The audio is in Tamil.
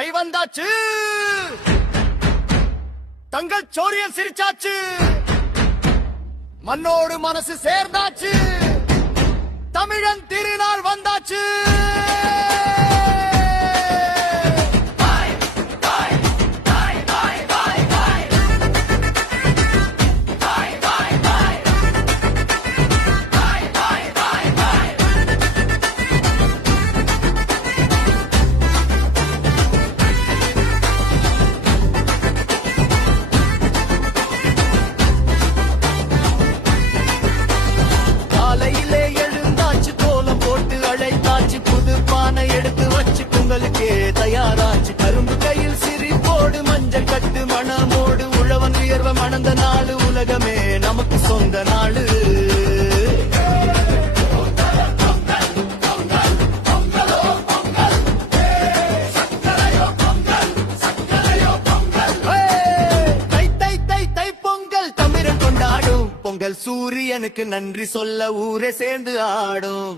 தை வந்தாச்சு, தங்கள் சோரியன் சிரிச்சாச்சு, மண்ணோடு மனசு சேர்ந்தாச்சு, தமிழன் திருநாள் வந்தாச்சு. எடுத்து வச்சு பொங்கலுக்கே தயாராச்சு, கரும்பு கையில் சிரிப்போடு மஞ்சள் கட்டு மணமோடு உழவன் உயர்வ மணந்த நாடு, உலகமே நமக்கு சொந்த நாடு. தை தை தை தை பொங்கல் தமிழன் கொண்டாடும், பொங்கல் சூரியனுக்கு நன்றி சொல்ல ஊரே சேர்ந்து ஆடும்.